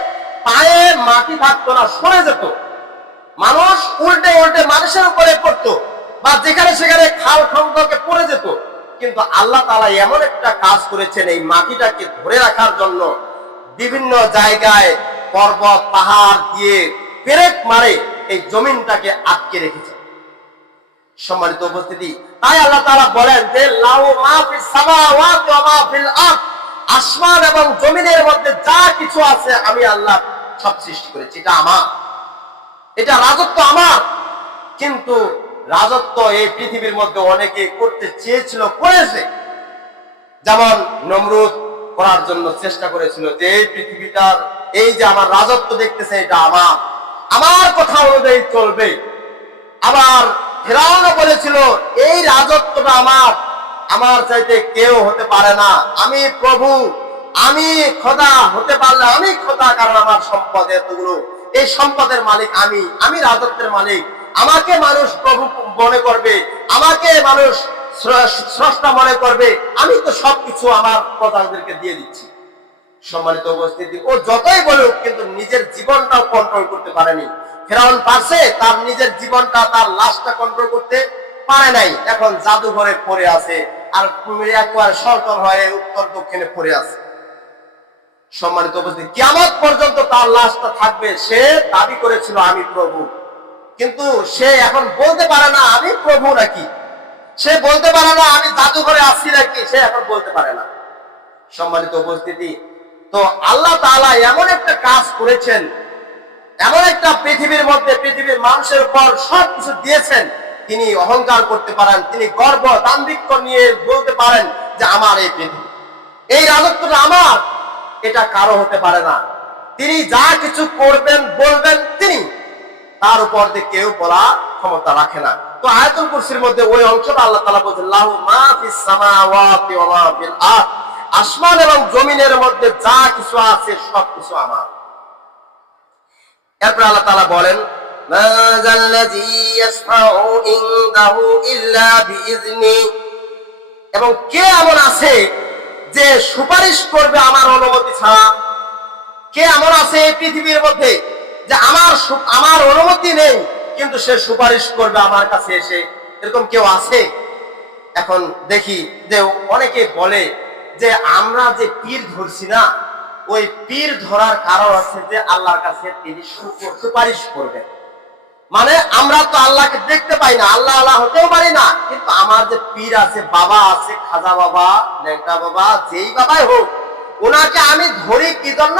পায়ে মাটি থাকতো না, সরে যেত, মানুষ উল্টে উল্টে মানুষের উপরে পড়তো, বা যেখানে সেখানে খাল খন্দকে পড়ে যেত। কিন্তু আল্লাহ তাআলা এমন একটা কাজ করেছেন, এই মাটিটাকে ধরে রাখার জন্য বিভিন্ন জায়গায় পর্বত পাহাড় দিয়ে পেরেক মারে এই জমিনটাকে আটকে রেখেছে। সম্মানিত উপস্থিতি, তাই আল্লাহ তাআলা বলেন যে লাহু মা ফিস সামাওয়াতি ওয়া মা ফিল আরদ, আসমান এবং জমিনের মধ্যে যা কিছু আছে আমি আল্লাহ সব সৃষ্টি করেছি, এটা আমার, এটা রাজত্ব আমার। কিন্তু রাজত্ব এই পৃথিবীর মধ্যে অনেকে করতে চেয়েছিল, করেছে। যেমন নমরুদ করার জন্য চেষ্টা করেছিল যে এই পৃথিবীটার এই যে আমার রাজত্ব দেখতেছে এটা আমার, আমার কথা অনুযায়ী চলবে। আবার ফেরাউনও বলেছিল এই রাজত্বটা আমার, আমার চাইতে কেউ হতে পারে না, আমি প্রভু, আমি খোদা, হতে পারলে আমি খোদা, কারণ আমার সম্পদ এতগুলো, এই সম্পদের মালিক আমি, আমি রাজত্বের মালিক, আমাকে মানুষ প্রভু মনে করবে, আমাকে মানুষ স্রষ্টা মনে করবে, আমি তো সবকিছু আমার প্রজাদেরকে দিয়ে দিচ্ছি। সম্মানিত উপস্থিতি, ও যতই বলুক কিন্তু নিজের জীবনটাও কন্ট্রোল করতে পারেনি। ফেরাউন পারছে, তার নিজের জীবনটা, তার লাশটা কন্ট্রোল করতে পারে নাই। এখন জাদুঘরে পড়ে আছে, আর একবার সরকার হয়ে উত্তর দক্ষিণে পড়ে আছে। সম্মানিত উপস্থিতি, কিয়ামত পর্যন্ত তার লাশটা থাকবে। সে দাবি করেছিল আমি প্রভু, কিন্তু সে এখন বলতে পারে না আমি প্রভু নাকি, সে বলতে পারে না আমি জাদুঘরে আসছি নাকি, সে এখন বলতে পারে না। সম্মানিত উপস্থিতি, তো আল্লাহ তাআলা এমন একটা কাজ করেছেন, এমন একটা পৃথিবীর মধ্যে পৃথিবীর মানুষের উপর সবকিছু দিয়েছেন, তিনি অহংকার করতে পারেন, তিনি গর্ব দাম্ভিক্য নিয়ে বলতে পারেন যে আমার এই পৃথিবী, এই রাজত্বটা আমার, এটা কারো হতে পারে না। তিনি যা কিছু করবেন বলবেন, তিনি, তার উপর দিয়ে কেউ বলা ক্ষমতা রাখে না। তো আয়াতুল কুরসির মধ্যে ওই অংশটা আল্লাহ তাআলা বলেন লাহু মা ফিস সামাওয়াতি ওয়া মা ফিল আরদ, আসমান এবং জমিনের মধ্যে যা কিছু আছে সবকিছু আমার। এরপর আল্লাহ তাআলা বলেন মা যাল্লাযী ইয়াসফাউ ইনদাহু ইল্লা বিইজনি, এবং কে এমন আছে যে সুপারিশ করবে আমার অনুমতি ছাড়া? কে এমন আছে এই পৃথিবীর মধ্যে যে আমার অনুমতি নেই কিন্তু সে সুপারিশ করবে আমার কাছে এসে? এরকম কেউ আছে? এখন দেখি যে অনেকে বলে যে আমরা যে পীর ধরছি না, ওই পীর ধরার কারণ আছে যে আল্লাহর কাছে তিনি সুপারিশ করবেন। মানে আমরা তো আল্লাহকে দেখতে পাই না, আল্লাহ আল্লাহ হতেও পারি না, কিন্তু আমার যে পীর আছে, বাবা আছে, খাজা বাবা, ল্যাংটা বাবা, যেই বাবাই হোক, ওনাকে আমি ধরি কি জন্য?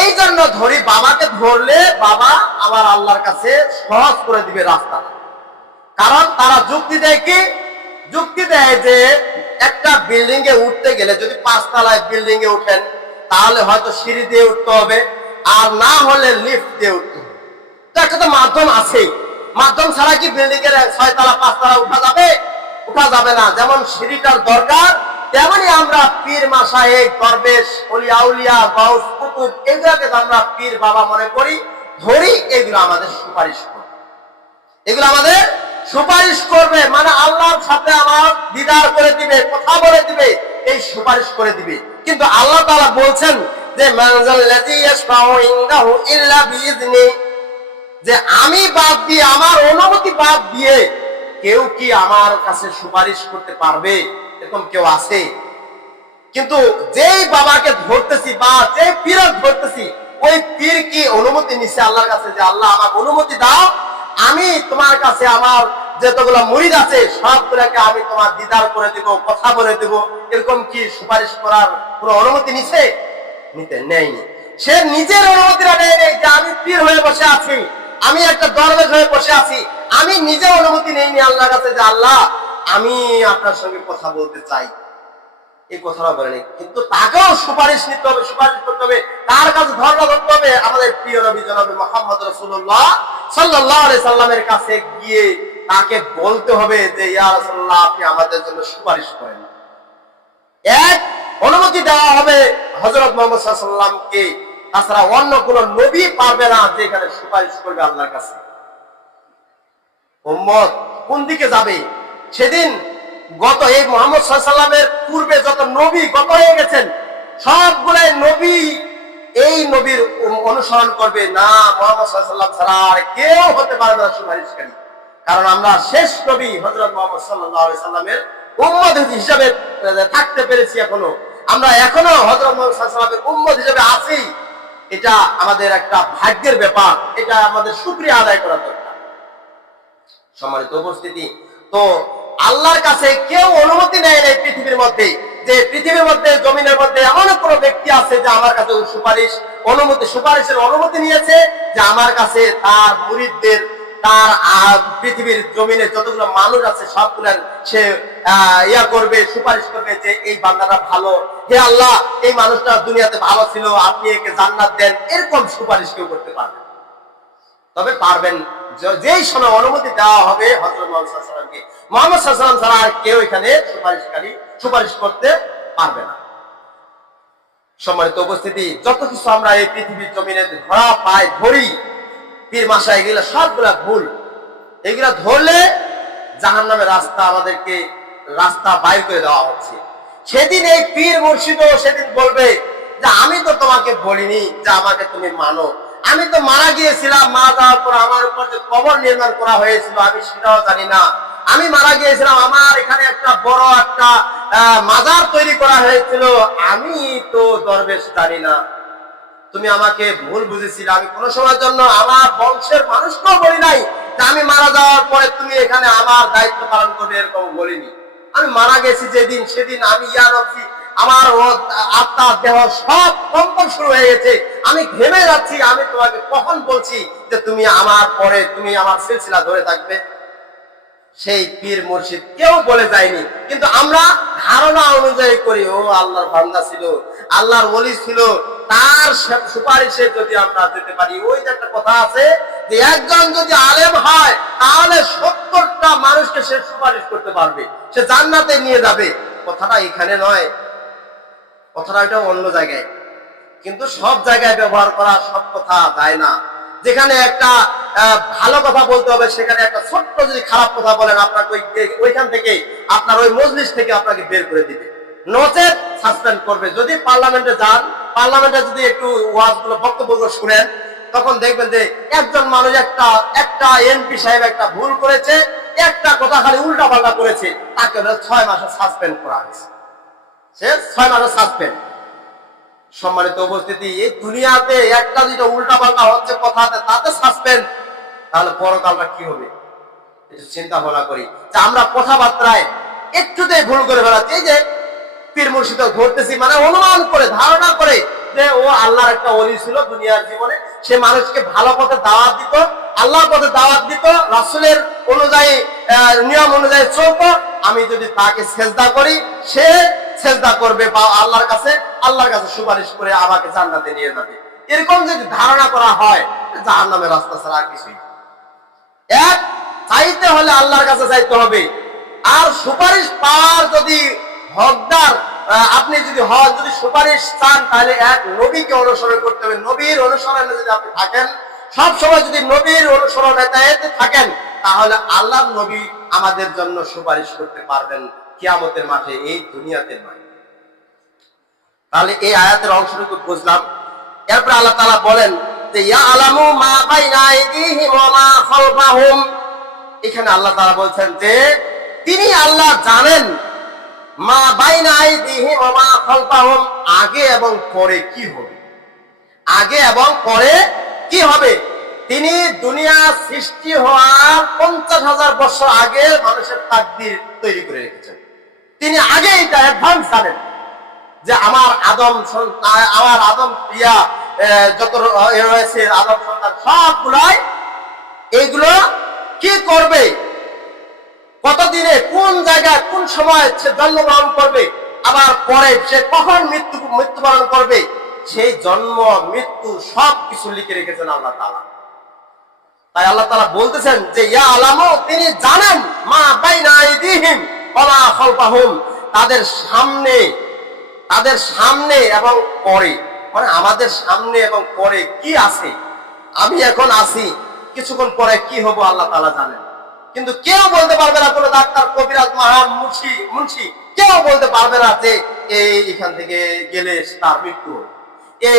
এই জন্য ধরি, বাবাকে ধরলে বাবা আমার আল্লাহর কাছে সহজ করে দিবে রাস্তা। কারণ তারা যুক্তি দেয় কি? যুক্তি দেয় যে একটা বিল্ডিং এ উঠতে গেলে, যদি 5 তলায় বিল্ডিং এ উঠেন তাহলে হয়তো সিঁড়ি দিয়ে উঠতে হবে, আর না হলে লিফট দিয়ে উঠতে হবে। তো একটা তো মাধ্যম আছে, মাধ্যম ছাড়া কি বিল্ডিং এর 6 তলা 5 তলা উঠা যাবে? উঠা যাবে না। যেমন সিঁড়িটার দরকার, তেমনি আমরা পীর মাশায়েখ, দরবেশ, ওলিয়া আউলিয়া, গাউস, কুতুব, এগুলোকে আমরা পীর বাবা মনে করি, ধরি, এগুলো আমাদের সুপারিশ করবে, এগুলো আমাদের সুপারিশ করবে, মানে আল্লাহর সাথে আমার দিদার করে দিবে, কথা বলে দিবে, এই সুপারিশ করে দিবে। কিন্তু আল্লাহ তাআলা বলছেন যে মানজাল্লাযী ইয়াশফাউ ইনদাহু ইল্লা বিইজনি, যে আমি বাদ দিয়ে, আমার অনুমতি বাদ দিয়ে কেউ কি আমার কাছে সুপারিশ করতে পারবে? এরকম কেউ আছে? কিন্তু যেই বাবাকে ধরতেছি বা যে পীরকে ধরতেছি, ওই পীর কি অনুমতি নিচ্ছে আল্লাহর কাছে যে আল্লাহ আমাকে অনুমতি দাও, আমি তোমার কাছে আমার যতগুলো মুরিদ আছে সবগুলোকে আমি তোমার দিদার করে দেব, কথা বলে দেব? এরকম কি সুপারিশ করার কোনো অনুমতি নিছে? নিতে নেয়নি। সে নিজের অনুমতিটা নেয় নেই যে আমি পীর হয়ে বসে আছি, আমি একটা দরবেশ হয়ে বসে আছি, আমি নিজে অনুমতি নেইনি আল্লাহর কাছে যে আল্লাহ আমি আপনার সঙ্গে কথা বলতে চাই, এই কথাটা বলেনি। কিন্তু তাকেও সুপারিশ নিতে হবে, সুপারিশ করতে হবে, তার কাছে ধর্ণা ধরতে হবে। আমাদের প্রিয় নবী জনাব মুহাম্মদ রাসূলুল্লাহ সাল্লাল্লাহু আলাইহি সাল্লামের কাছে গিয়ে তাকে বলতে হবে যে ইয়া রাসূলুল্লাহ আপনি আমাদের জন্য সুপারিশ করেন। এক, অনুমতি দেওয়া হবে হযরত মুহাম্মদ সাল্লাল্লাহু আলাইহি সাল্লামকে, তাছাড়া অন্য কোন নবী পারবে না যে এখানে সুপারিশ করবে আল্লাহর কাছে। উম্মত কোন দিকে যাবে? সেদিন গত এই মুহাম্মদ সাল্লাল্লাহু আলাইহি ওয়াসাল্লামের পূর্বে যত নবী গত হয়ে গেছেন সবগুলাই নবী এই নবীর অনুসরণ করবে না। মুহাম্মদ সাল্লাল্লাহু আলাইহি ওয়াসাল্লাম ছাড়া আর কেউ হতে পারবে না সুপারিশকারী, কারণ আমরা শেষ নবী হযরত মুহাম্মদ সাল্লাল্লাহু আলাইহি ওয়াসাল্লামের উম্মত হিসেবে থাকতে পেরেছি। আমরা এখনো হযরত মুহাম্মদ সাল্লাল্লাহু আলাইহি ওয়াসাল্লামের উম্মত হিসেবে আছি। এটা আমাদের একটা ভাগ্যের ব্যাপার, এটা আমাদের শুকরিয়া আদায় করা দরকার। সম্মানিত উপস্থিতি, তো আল্লাহর কাছে কেউ অনুমতি নেয় না পৃথিবীর মধ্যে, যে পৃথিবীর মধ্যে জমিনের মধ্যে এমন কোনো ব্যক্তি আছে যে আমার কাছে সুপারিশের অনুমতি নিয়েছে যে আমার কাছে তার মুরিদদের, তার পৃথিবীর জমিনে যতগুলো মানুষ আছে সবগুলোর সে করবে, সুপারিশ করবে যে এই বান্দাটা ভালো, হে আল্লাহ এই মানুষটা দুনিয়াতে ভালো ছিল, আপনি একে জান্নাত দেন, এরকম সুপারিশ কেউ করতে পারবে। তবে পারবেন যেই সময় অনুমতি দেওয়া হবে হযরত মুহাম্মদ সাল্লাল্লাহু আলাইহি ওয়াসাল্লামকে, মুহাম্মদ সাল্লাল্লাহু আলাইহি ওয়াসাল্লাম ছাড়া আর কেউ এখানে সুপারিশ করতে পারবে না। সম্মানিত উপস্থিতি, যত কিছু আমরা এই পৃথিবীর জমিনে ধরি পীর মাশায়েখ, এগুলা সবগুলা ভুল। এগুলা ধরলে জাহান্নামের রাস্তা, আমাদেরকে রাস্তা বাইর করে দেওয়া হচ্ছে। সেদিন এই পীর মুর্শিদও সেদিন বলবে যে আমি তো তোমাকে বলিনি যে আমাকে তুমি মানো, আমি তো মারা গিয়েছিলাম, মারা যাওয়ার পর আমার উপর যে কবর নির্মাণ করা হয়েছিল আমি সেটাও জানি না, আমি মারা গিয়েছিলাম, আমার এখানে একটা বড় একটা মাজার তৈরি করা হয়েছিল, আমি তো দরবেশ জানি না, তুমি আমাকে ভুল বুঝেছিলে। আমি কোনো সময়ের জন্য আমার বংশের মানুষকেও বলি নাই যে আমি মারা যাওয়ার পরে তুমি এখানে আমার দায়িত্ব পালন করবে, এরকম বলিনি। আমি মারা গেছি যেদিন, সেদিন আমি ইয়ানফি, আমার আত্মা দেহ সব কম্পন শুরু হয়ে গেছে, আমি ঘেমে যাচ্ছি, আমি তোমাকে কখন বলছি যে তুমি আমার পরে তুমি আমার সিলসিলা ধরে থাকবে? সেই পীর মুর্শিদ কেউ বলে যায়নি, কিন্তু আমরা ধারণা অনুযায়ী করি, ও আল্লাহর বান্দা ছিল, আল্লাহর ওলি ছিল, তার সুপারিশে যদি আমরা যেতে পারি। ওই যে একটা কথা আছে যে একজন যদি আলেম হয় তাহলে 70টা মানুষকে সে সুপারিশ করতে পারবে, সে জান্নাতে নিয়ে যাবে। কথাটা এখানে নয়, কথাটা এটা অন্য জায়গায়। কিন্তু সব জায়গায় ব্যবহার করা সব কথা যায় না। যেখানে একটা ভালো কথা বলতে হবে সেখানে একটা ছোট্ট যদি খারাপ কথা বলেন আপনাকে ওইখান থেকে, আপনার ওই মজলিস থেকে আপনাকে বের করে দিবে, নচেত সাসপেন্ড করবে। যদি পার্লামেন্টে যান, পার্লামেন্টে যদি একটু ওয়াজগুলো বক্তব্য শুনেন, তখন দেখবেন যে একজন মানুষ একটা এমপি সাহেব একটা ভুল করেছে, একটা কথা খালি উল্টা পাল্টা করেছে, তাকে 6 মাসে সাসপেন্ড করা হয়েছে, সে 6 মাসে সাসপেন্ড। সম্মানিত উপস্থিতি, এই দুনিয়াতে একটা যেটা উল্টা পাল্টা হচ্ছে কথাতে, তাতে সাসপেন্ড, তাহলে পরকালটা কি হবে? একটু চিন্তা ভাবনা করি যে আমরা কথাবার্তায় একটুতেই ভুল করে ফেলাচ্ছি। এই যে পীর মুর্শিদ ধরতেছি মানে অনুমান করে, ধারণা করে যে ও আল্লাহর একটা ওলি ছিল দুনিয়ার জীবনে, সে মানুষকে ভালো পথে দাওয়াত দিত, আল্লাহর পথে দাওয়াত দিত, রাসূলের অনুযায়ী নিয়ম অনুযায়ী চলতো, আমি যদি তাকে সেজদা করি সে সেজদা করবে বা আল্লাহর কাছে সুপারিশ করে আমাকে জান্নাতে নিয়ে যাবে। এরকম যদি ধারণা করা হয়, জাহান্নামের রাস্তা ছাড়া আর কিছুই। এক, চাইতে হলে আল্লাহর কাছে চাইতে হবে। আর সুপারিশ পাওয়ার যদি হকদার আপনি যদি সুপারিশ চান, তাহলে এক নবীকে অনুসরণ করতে হবে। নবীর অনুসরণে যদি আপনি থাকেন, সব সময় যদি নবীর অনুসরণে থাকেন, তাহলে আল্লাহর নবী আমাদের জন্য সুপারিশ করতে পারবেন কিয়ামতের মাঠে, এই দুনিয়াতে নয়। তাহলে এই আয়াতের অংশটুকু বুঝলাম। এরপর আল্লাহ তাআলা বলেন যে ইয়ালামু মা বাইনা আইদিহিম ওয়া মা খালফাহুম। এখানে আল্লাহ তাআলা বলছেন যে তিনি আল্লাহ জানেন মা বাইনা আইদিহিম ওয়া মা খালফাহুম, আগে এবং পরে কি হবে, আগে এবং পরে কি হবে। তিনি দুনিয়া সৃষ্টি হওয়ার 50,000 বছর আগে মানুষের তাকদীর তৈরি করে রেখেছেন। তিনি আগে এটা অ্যাডভান্স জানেন যে আমার আদম যত রয়েছে আদম সন্তান সবগুলাই এইগুলো কি করবে, কতদিনে, কোন জায়গায়, কোন সময় সে জন্মগ্রহণ করবে, আবার পরে সে কখন মৃত্যুবরণ করবে, সেই জন্ম মৃত্যু সবকিছু লিখে রেখেছেন আল্লাহ তাআলা। তাই আল্লাহ তাআলা বলতেছেন যে ইয়া আলামু, তিনি জানেন মা বাইনা আইদিহিম ওয়া মা খালফাহুম, তাদের সামনে এবং পরে, মানে আমাদের সামনে এবং পরে কি আছে। আমি এখন আছি, কিছুক্ষণ পরে কি হব আল্লাহ তাআলা জানেন। কিন্তু কেউ বলতে পারবে না, কোনো ডাক্তার, কবিরাজ, মহান মুন্সি কেউ বলতে পারবে না যে এইখান থেকে গেলে তার মৃত্যু হবে,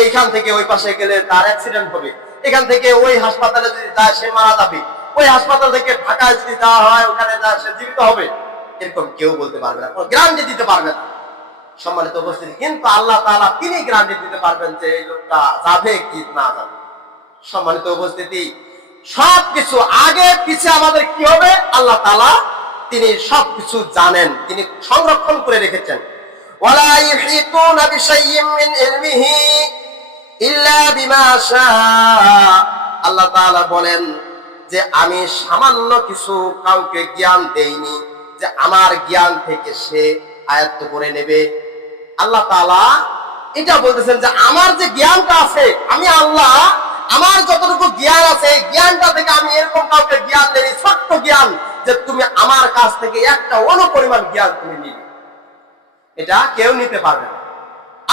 এইখান থেকে ওই পাশে গেলে তার অ্যাক্সিডেন্ট হবে, এখান থেকে ওই হাসপাতালে যদি যায় সে মারা যাবে, ওই হাসপাতাল থেকে ঢাকায় যদি যাওয়া হয় ওখানে যায় সে জীবিত হবে, এরকম কেউ বলতে পারবে না, কোনো গ্যারান্টি দিতে পারবে না। সম্মানিত উপস্থিতি, কিন্তু আল্লাহ তাআলা তিনি গ্যারান্টি দিতে পারবেন যে এই লোকটা যাবে কি না যাবে। সম্মানিত উপস্থিতি, সবকিছু আগে পিছে আমাদের কি হবে আল্লাহ তাআলা তিনি সবকিছু জানেন, তিনি সংরক্ষণ করে রেখেছেন। ওয়ালা ইউহিতুনা বিশাইইম মিন ইলমিহি ইল্লা বিমা শাআ। আল্লাহ তাআলা বলেন যে আমি সামান্য কিছু কাউকে জ্ঞান দেইনি যে আমার জ্ঞান থেকে সে আয়ত্ত করে নেবে। আল্লাহ তাআলা এটা বলতেছেন যে আমার যে জ্ঞানটা আছে, আমি আল্লাহ আমার যতটুকু জ্ঞান আছে জ্ঞানটা থেকে আমি এরকম কাউকে জ্ঞান দেই, ছোট্ট জ্ঞান যে তুমি আমার কাছ থেকে একটা অনুপরিমাণ জ্ঞান তুমি নিবে, এটা কেউ নিতে পারবে না।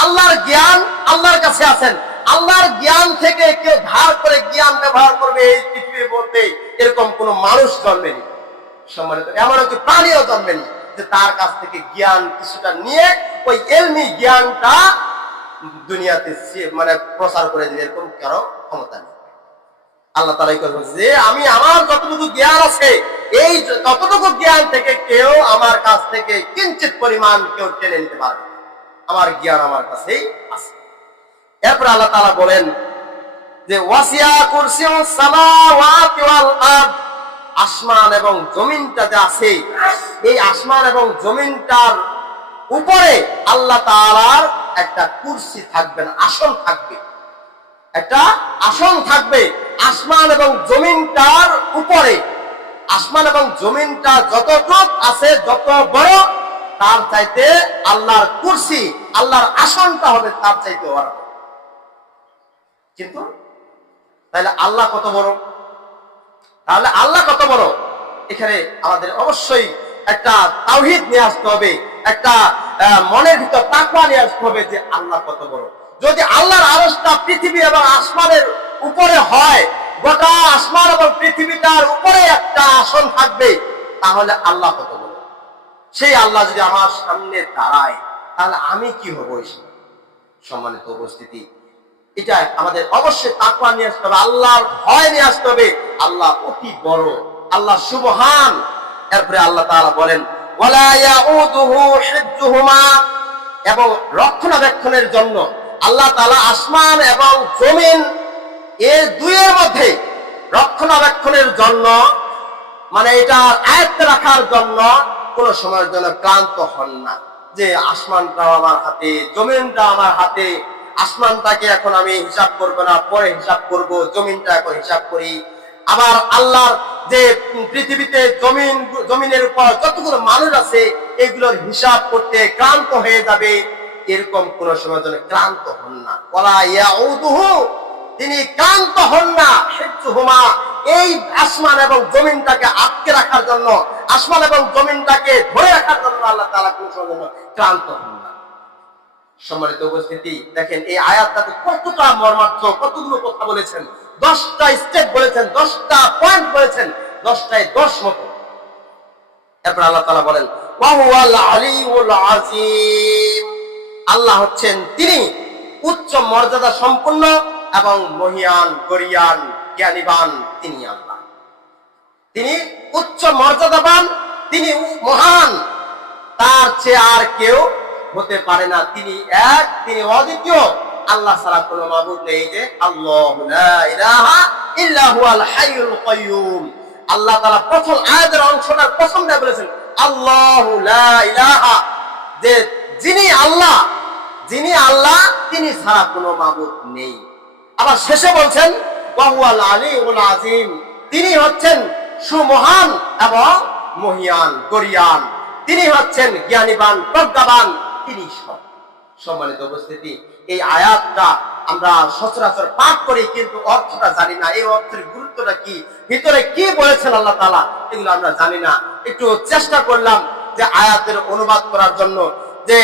আল্লাহর জ্ঞান আল্লাহর কাছে আছেন, আল্লাহর জ্ঞান থেকে কেউ ধার করে জ্ঞান ব্যবহার করবে এই পৃথিবীর মধ্যে এরকম কোন মানুষ জন্মেনি। সম্মানিত, এমন একটি প্রাণীও জন্মেনি যে তার কাছ থেকে জ্ঞান কিছুটা নিয়ে ওই এলমি জ্ঞানটা দুনিয়াতে মানে প্রচার করে দিবে, এরকম কারো ক্ষমতা নেই। আল্লাহ তাআলাই বলেন যে আমি আমার যতটুকু জ্ঞান আছে এই ততটুকু জ্ঞান থেকে কেউ আমার কাছ থেকে কিঞ্চিত পরিমাণ কেউ টেনে নিতে পারবে, আমার জ্ঞান আমার কাছেই আছে। এরপর আল্লাহ তাআলা বলেন যে ওয়াসিয়া কুরসিউস সামাওয়াতি ওয়াল আরদ, আসমান এবং জমিনটা যে আছে এই আসমান এবং জমিনটার উপরে আল্লাহ তাআলার একটা কুরসি থাকবে, আসন থাকবে, একটা আসন থাকবে আসমান এবং জমিনটার উপরে। আসমান এবং জমিনটা যতটুকু আছে যত বড় তার চাইতে আল্লাহর কুরসি আল্লাহর আসনটা হবে তার চাইতে বড়। কিন্তু তাহলে আল্লাহ কত বড়, তাহলে আল্লাহ কত বড়, এখানে আমাদের অবশ্যই একটা তাওহীদ নিয়ে আসতে হবে, একটা মনের ভিতর তাকওয়া নিয়ে আসতে হবে যে আল্লাহ কত বড়। যদি আল্লাহর আরশটা পৃথিবী এবং আসমানের উপরে হয়, গোটা আসমান এবং পৃথিবীটার উপরে একটা আসন থাকবে, তাহলে আল্লাহ কত বড়। সেই আল্লাহ যদি আমার সামনে দাঁড়ায় তাহলে আমি কি হব। সম্মানিত উপস্থিতি, এটা আমাদের অবশ্যই তাকওয়া নিয়ে আসতে হবে, আল্লাহর ভয় নিয়ে আসতে হবে। আল্লাহ অতি বড়, আল্লাহ সুবহান। এরপরে আল্লাহ তাআলা বলেন ওয়ালা ইয়াউদুহু হিফযুহুমা, এবং রক্ষণাবেক্ষণের জন্য আল্লাহ তাআলা আসমান এবং জমিন এই দুইয়ের মধ্যে রক্ষণাবেক্ষণের জন্য, মানে এটা আয়ত্তে রাখার জন্য কোন সময়ের জন্য ক্লান্ত হন না, যে আসমানটাও আমার হাতে, জমিনটা আমার হাতে, আসমানটাকে এখন আমি হিসাব করবো না, পরে হিসাব করব, জমিনটা এখন হিসাব করি। আবার আল্লাহর যে পৃথিবীতে জমিনের উপর যতগুলো মানুষ আছে এগুলোর হিসাব করতে ক্লান্ত হয়ে যাবে, এরকম কোন সময় জন্য ক্লান্ত হন না। ওয়ালা ইয়াউদুহু, তিনি ক্লান্ত হন না, হিফযুহুমা, এই আসমান এবং জমিনটাকে আটকে রাখার জন্য, আসমান এবং জমিনটাকে ধরে রাখার জন্য আল্লাহ তাআলা কোন সময় জন্য ক্লান্ত হন না। সম্মানিত উপস্থিতি, দেখেন এই আয়াতটাতে কতটা মর্মার্থক, কতগুলো কথা বলেছেন, 10টা স্টেপ বলেছেন, 10টা পয়েন্ট বলেছেন, 10টায় 10 মতো। এরপর আল্লাহ তাআলা বলেন ওয়া হুয়াল আলিউল আযীম, আল্লাহ হচ্ছেন তিনি উচ্চ মর্যাদা সম্পন্ন এবং মহিয়ান, গরিয়ান, জ্ঞানীবান, তিনি আল্লাহ, তিনি উচ্চ মর্যাদাবান, তিনি মহান, তার চেয়ে আর কেউ হতে পারে না। তিনি এক, তিনি অদ্বিতীয়, আল্লাহ ছাড়া কোনো মাবুদ নেই। যে আল্লাহু লা ইলাহা ইল্লা হুয়াল হাইয়ুল কাইয়্যুম, আল্লাহ তাআলা প্রথম আয়াতের অংশটার প্রথমটা বলেছেন আল্লাহু লা ইলাহা, যে যিনি আল্লাহ, যিনি আল্লাহ, তিনি ছাড়া কোনো মাবুদ নেই। আবার শেষে বলছেন ওয়া হুয়াল আলিউল আযীম, তিনি হচ্ছেন সুমহান এবং মহিয়ান, গরিয়ান, তিনি হচ্ছেন জ্ঞানীবান, প্রজ্ঞাবান, তিনি সব। সম্মানিত উপস্থিতি, এই আয়াতটা আমরা সচরাচর পাঠ করি কিন্তু অর্থটা জানি না, এই অর্থের গুরুত্বটা কি, ভিতরে কি বলেছেন আল্লাহ তাআলা, এগুলো আমরা জানি না। একটু চেষ্টা করলাম যে আয়াতের অনুবাদ করার জন্য, যে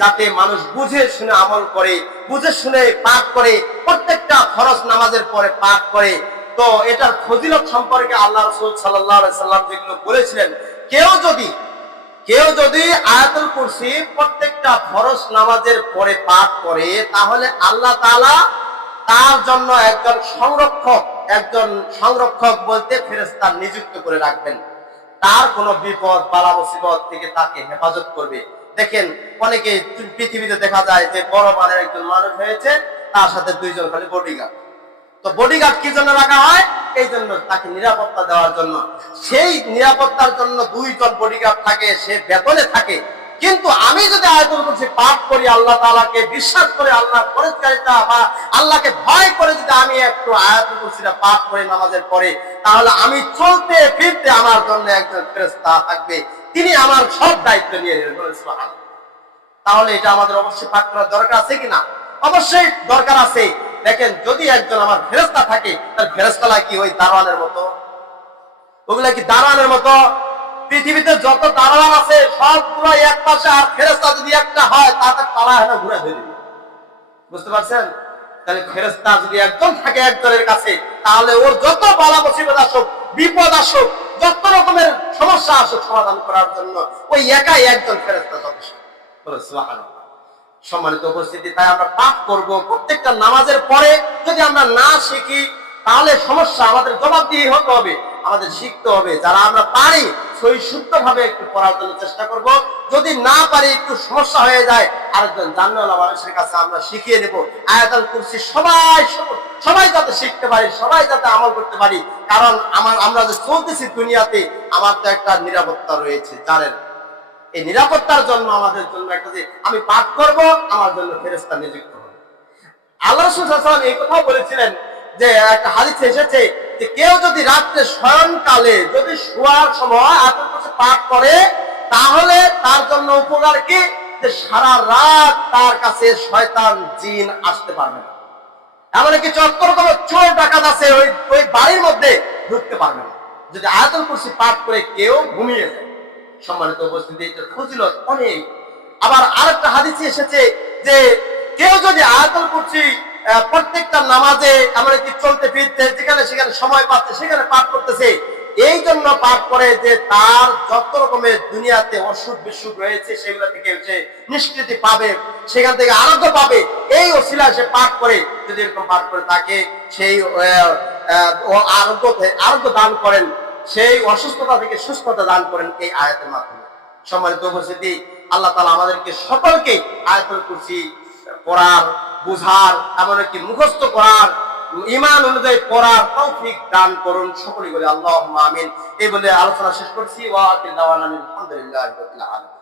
যাতে মানুষ বুঝে শুনে আমল করে, বুঝে শুনে পাঠ করে, প্রত্যেকটা ফরজ নামাজের পরে পাঠ করে, তো এটার ফজিলত সম্পর্কে আল্লাহ রাসূল সাল্লাল্লাহু আলাইহি সাল্লাম যেগুলো বলেছিলেন, কেউ যদি আয়াতুল কুরসি প্রত্যেকটা ফরজ নামাজের পরে পাঠ করে, তাহলে আল্লাহ তাআলা তার জন্য একজন সংরক্ষক বলতে ফেরেশতা নিযুক্ত করে রাখবেন। তার কোনো বিপদ বালা মুসিবত থেকে তাকে হেফাজত করবে। দেখেন অনেকে পৃথিবীতে দেখা যায় যে বড় মানের একজন মানুষ হয়েছে, তার সাথে 2 জন খালি বডিগার্ড। তো বডিগার্ড কি জন্য রাখা হয়? এই জন্য তাকে নিরাপত্তা দেওয়ার জন্য। সেই নিরাপত্তার জন্য 2 জন বডিগার্ড থাকে, সে বেতনে থাকে। কিন্তু আমি যদি আয়াতুল কুরসি পাঠ করি, আল্লাহ তাআলাকে বিশ্বাস করে, আল্লাহর পরিচারিতা বা আল্লাহকে ভয় করে যদি আমি একটু আয়াতুল কুরসিটা পাঠ করি নামাজের পরে, তাহলে আমি চলতে ফিরতে আমার জন্য একজন ফেরেশতা থাকবে, তিনি আমার সব দায়িত্ব নিয়ে নেবেন। সুবহানাল্লাহ। তাহলে এটা আমাদের অবশ্যই পাঠ করার দরকার আছে কিনা? অবশ্যই দরকার আছে। দেখেন, যদি একজন আমার ফেরেশতা থাকে, তার ফেরেশতারা কি ওই দারোয়ানের মতো? ওগুলা কি দারোয়ানের মতো? পৃথিবীতে যত দারোয়ান আছে সবগুলো এক পাশে, আর ফেরেশতা যদি একটা হয় তাকে তালা হেনা ঘুরে ধরে দিবে। বুঝতে পারছেন? তাহলে ফেরেশতা যদি একজন থাকে একজনের কাছে, তাহলে ওর যত বালা মুসিবত আসুক, বিপদ আসুক, যত রকমের সমস্যা আসুক, সমাধান করার জন্য ওই একাই একজন ফেরেশতা যথেষ্ট। সুবহানাল্লাহ। সম্মানিত উপস্থিতি, তাই আমরা পাঠ করব প্রত্যেকটা নামাজের পরে। যদি আমরা না শিখি তাহলে সমস্যা, আমাদের জবাবদিহি হতে হবে, আমাদের শিখতে হবে। যারা আমরা পারি সহি শুদ্ধভাবে একটু পড়ার জন্য চেষ্টা করব। যদি না পারি, একটু সমস্যা হয়ে যায়, আরেকজন জাননেওয়ালা মানুষের কাছে আমরা শিখিয়ে দেব। আয়াতুল কুরসি সবাই যাতে শিখতে পারি, সবাই যাতে আমল করতে পারি। কারণ আমরা যে চলতেছি দুনিয়াতে, আমার তো একটা নিরাপত্তা রয়েছে, জানেন। এই নিরাপত্তার জন্য আমাদের জন্য একটা যে আমি পাঠ করব, আমার জন্য ফেরেশতা নিযুক্ত হবে। আল্লাহ রাসূল সাল্লাল্লাহু আলাইহি ওয়াসাল্লাম এই কথা বলেছিলেন যে একটা হাদিসে এসেছে যে কেউ যদি রাত্রে শয়নকালে যদি শোয়ার সময় আয়াতুল কুরসি পাঠ করে, তাহলে তার জন্য উপকার কি? যে সারা রাত তার কাছে শয়তান জিন আসতে পারবে না। এমনকি যত রকমের চোর ডাকাত আছে ওই বাড়ির মধ্যে ঢুকতে পারবে না, যদি আয়াতুল কুরসি পাঠ করে কেউ ঘুমিয়ে যায়। সম্মানিত উপস্থিতি, এটার ফজিলত অনেক। আবার আরেকটা হাদিসে এসেছে যে কেউ যদি আয়াতুল কুরসি প্রত্যেকটা নামাজে, এমনকি চলতে ফিরতে যেখানে সেখানে সময় পাচ্ছে সেখানে পাঠ করতেছে, এই জন্য পাঠ করে যে তার যত রকমের দুনিয়াতে অসুখ বিসুখ রয়েছে সেগুলো থেকে সে নিষ্কৃতি পাবে, সেখান থেকে আরোগ্য পাবে। এই ওসিলা সে পাঠ করে, যদি এরকম পাঠ করে তাকে সেই আরোগ্য দান করেন, সেই অসুস্থতা থেকে সুস্থতা দান করেন এই আয়াতের মাধ্যমে। সম্মানিত উপস্থিতি, আল্লাহ তাআলা আমাদেরকে সকলকে আয়াতুল কুরসি পড়ার, বুঝার, এমনকি মুখস্থ করার, ঈমান অনুযায়ী পড়ার তৌফিক দান করুন। সকলেই বলি আল্লাহুম্মা আমিন। এই বলে আলোচনা শেষ করছি। ওয়া আখিরু দাওয়ানা আলহামদুলিল্লাহি রাব্বিল আলামিন।